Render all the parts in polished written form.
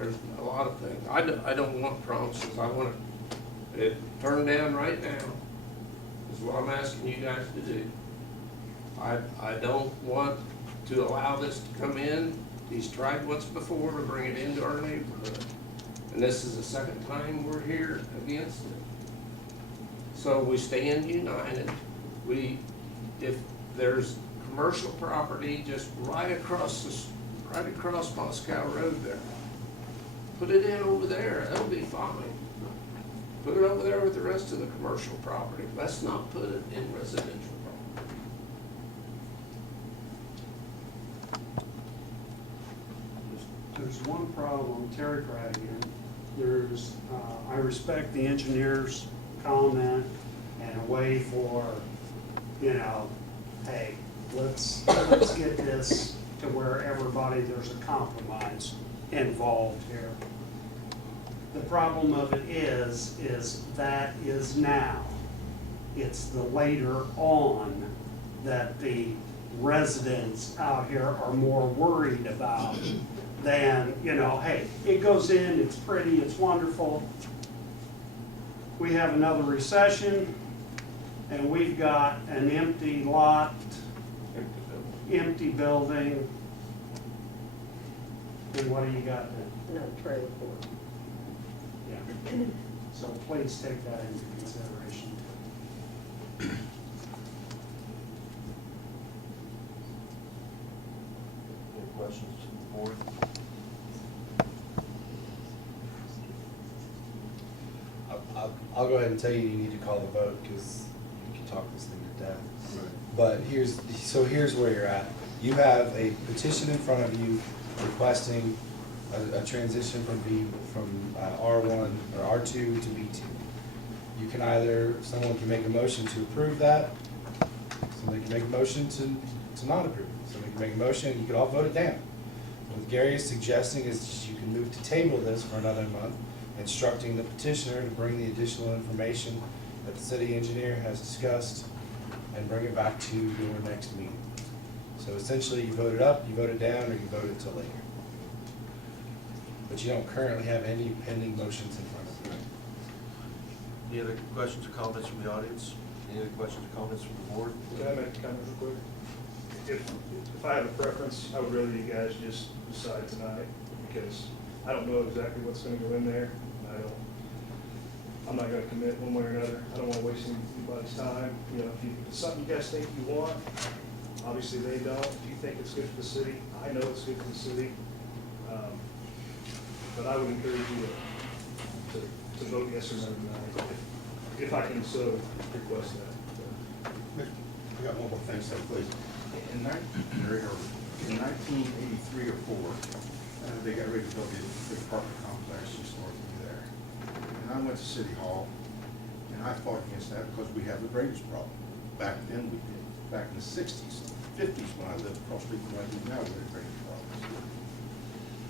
There's a lot of things. I don't want promises. I want it turned down right now, is what I'm asking you guys to do. I don't want to allow this to come in. He's tried once before to bring it into our neighborhood. And this is the second time we're here against it. So we stand united. If there's commercial property just right across Moscow Road there, put it in over there, that'll be fine. Put it over there with the rest of the commercial property. Let's not put it in residential property. There's one problem, Terry Cradigan. I respect the engineer's comment and a way for, hey, let's get this to where everybody, there's a compromise involved here. The problem of it is that is now. It's the later on that the residents out here are more worried about than, hey, it goes in, it's pretty, it's wonderful. We have another recession and we've got an empty lot, empty building. And what do you got then? No trailer court. Yeah. So please take that into consideration. Any questions from the board? I'll go ahead and tell you need to call the vote because you can talk this thing to death. But here's where you're at. You have a petition in front of you requesting a transition from R1 or R2 to B2. You can someone can make a motion to approve that. Somebody can make a motion to not approve it. Somebody can make a motion, you could all vote it down. What Gary is suggesting is you can move to table this for another month, instructing the petitioner to bring the additional information that the city engineer has discussed and bring it back to your next meeting. So essentially you vote it up, you vote it down, or you vote it till later. But you don't currently have any pending motions in front of you. Any other questions or comments from the audience? Any other questions or comments from the board? Can I make a comment real quick? If I have a preference, I would rather you guys just decide tonight, because I don't know exactly what's gonna go in there. I'm not gonna commit one way or another. I don't wanna waste anybody's time. If it's something you guys think you want, obviously they don't. If you think it's good for the city, I know it's good for the city. But I would encourage you to vote yes or no tonight, if I can so request that. I got one more thing to say, please. In 1983 or 4, they got ready to build the big apartment complex just north of me there. And I went to City Hall, and I fought against that because we have the drainage problem. Back then we did. Back in the 60s, 50s, when I lived across the street from where I do now, we had drainage problems.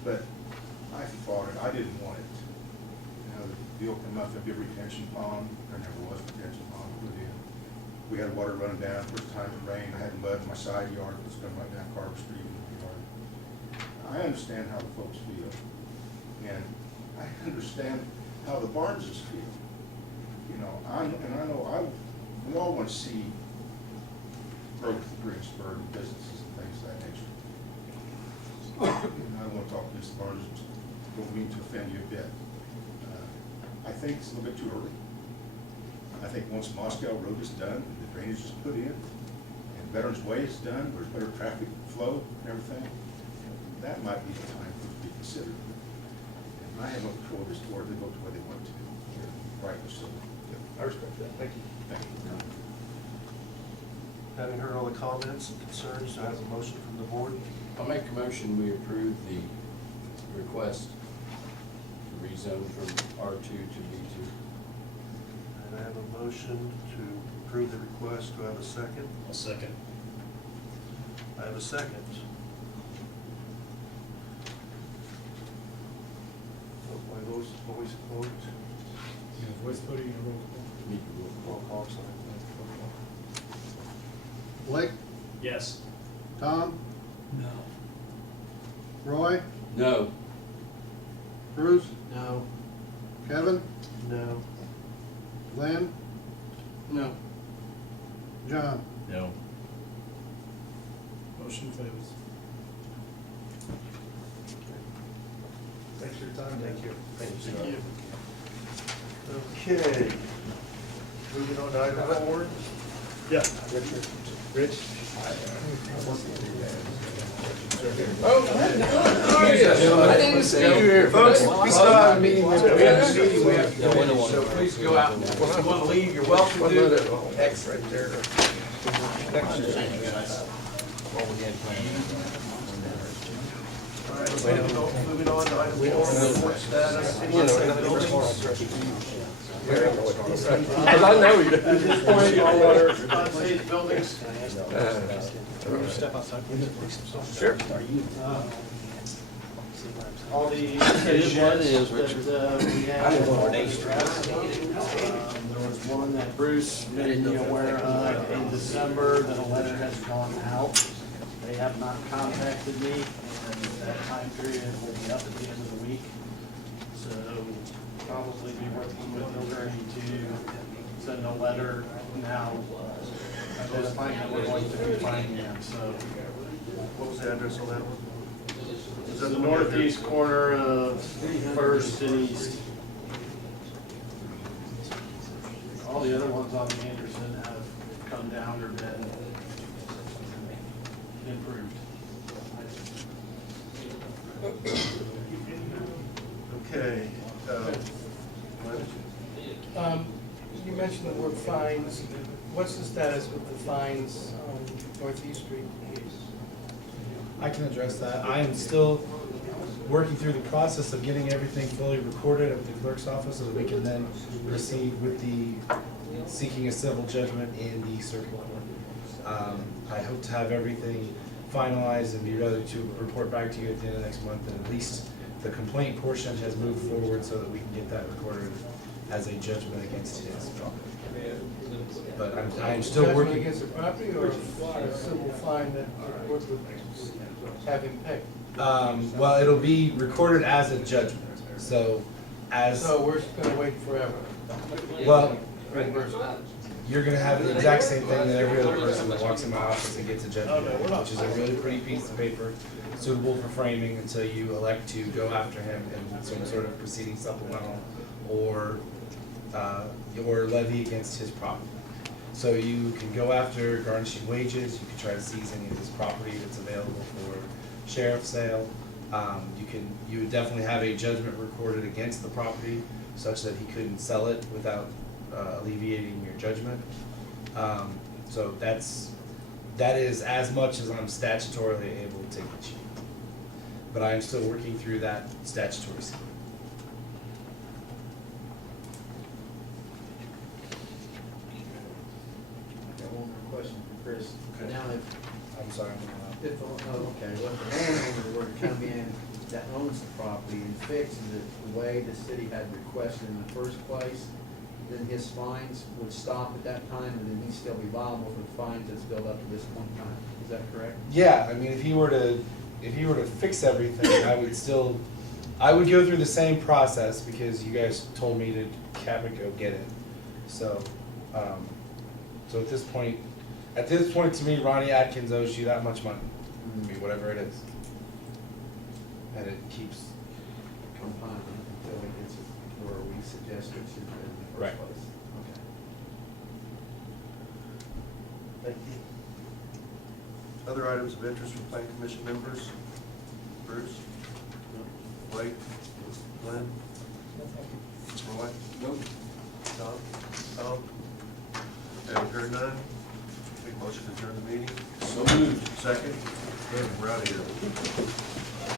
But I fought it. I didn't want it. The deal came up, there'd be a retention pond. There never was a retention pond put in. We had water running down first time it rained. I had mud in my side yard. It was coming right down Carver Street in the yard. I understand how the folks feel. And I understand how the Barneses feel. We all want to see growth in Greensburg and businesses and things of that nature. And I don't want to talk against the Barneses. Don't mean to offend you a bit. I think it's a little bit too early. I think once Moscow Road is done, the drainage is put in, and Veterans Way is done, there's better traffic flow and everything, that might be the time for it to be considered. And I have no control of this board, they vote the way they want to. Rightly so. I respect that. Thank you. Thank you. Having heard all the comments and concerns, do I have a motion from the board? I'll make a motion, we approve the request to rezone from R2 to B2. And I have a motion to approve the request. Do I have a second? I'll second. I have a second. Voice vote. Voice voting and roll call. Need to roll Roll call, sorry. Blake, Yes. Tom, No. Roy, No. Bruce, No. Kevin, No. Glenn, No. John. No. Motion fails. Thanks for your time. Thank you. Thank you. Okay. Moving on to item 4. Yeah. Rich? I didn't see you here. Folks, we still have a meeting. We have a meeting we have to go into, so please go out. When I want to leave, you're welcome to. Exit there. Moving on to item 4, report status. As I know you. At this point, all other unsafe buildings. Sure. All the sheds that we have. There was one that Bruce made me aware of in December, that a letter has gone out. They have not contacted me, and that time period will be up at the end of the week. So probably be working with the attorney to send a letter now identifying that we're going to be finding them, so. What was the address on that one? It's in the northeast corner of First and East. All the other ones on Anderson have come down or been improved. Okay. Glenn? You mentioned the word fines. What's the status with the fines on Northeast Street? I can address that. I am still working through the process of getting everything fully recorded at the clerk's office so that we can then proceed with the seeking a civil judgment in the circuit court. I hope to have everything finalized and be ready to report back to you at the end of next month, and at least the complaint portion has moved forward so that we can get that recorded as a judgment against his property. But I'm still Judgment working. against the property or a civil fine that the court would have him pay? Well, it'll be recorded as a judgment, so as, So we're just gonna wait forever? well, Reimbursement. you're gonna have the exact same thing that every other person that walks in my office and gets a judgment, which is a really pretty piece of paper, suitable for framing until you elect to go after him in some sort of proceeding supplemental or levy against his property. So you can go after garnishing wages, you can try to seize any of his property that's available for sheriff's sale. You would definitely have a judgment recorded against the property such that he couldn't sell it without alleviating your judgment. So that is as much as I'm statutorily able to get you. But I am still working through that statutory scheme. Got one more question for Chris. Okay. Now, I'm sorry. if, okay, well, if the landowner were to come in that owns the property and fixes it the way the city had requested in the first place, then his fines would stop at that time, and then he'd still be liable for the fines that's built up to this point in time. Is that correct? Yeah, I mean, if he were to fix everything, I would go through the same process because you guys told me to have it go get it. So, so at this point to me, Ronnie Atkins owes you that much money. I mean, whatever it is. And it keeps, Confined until it gets it where we suggest it should be in the Right. first place? Okay. Thank you. Other items of interest from plan commission members? Bruce? Blake? Glenn? Roy? Nope. Tom? Tom? Okay, heard none. Make motion to adjourn the meeting. So moved. Second? We're out of here.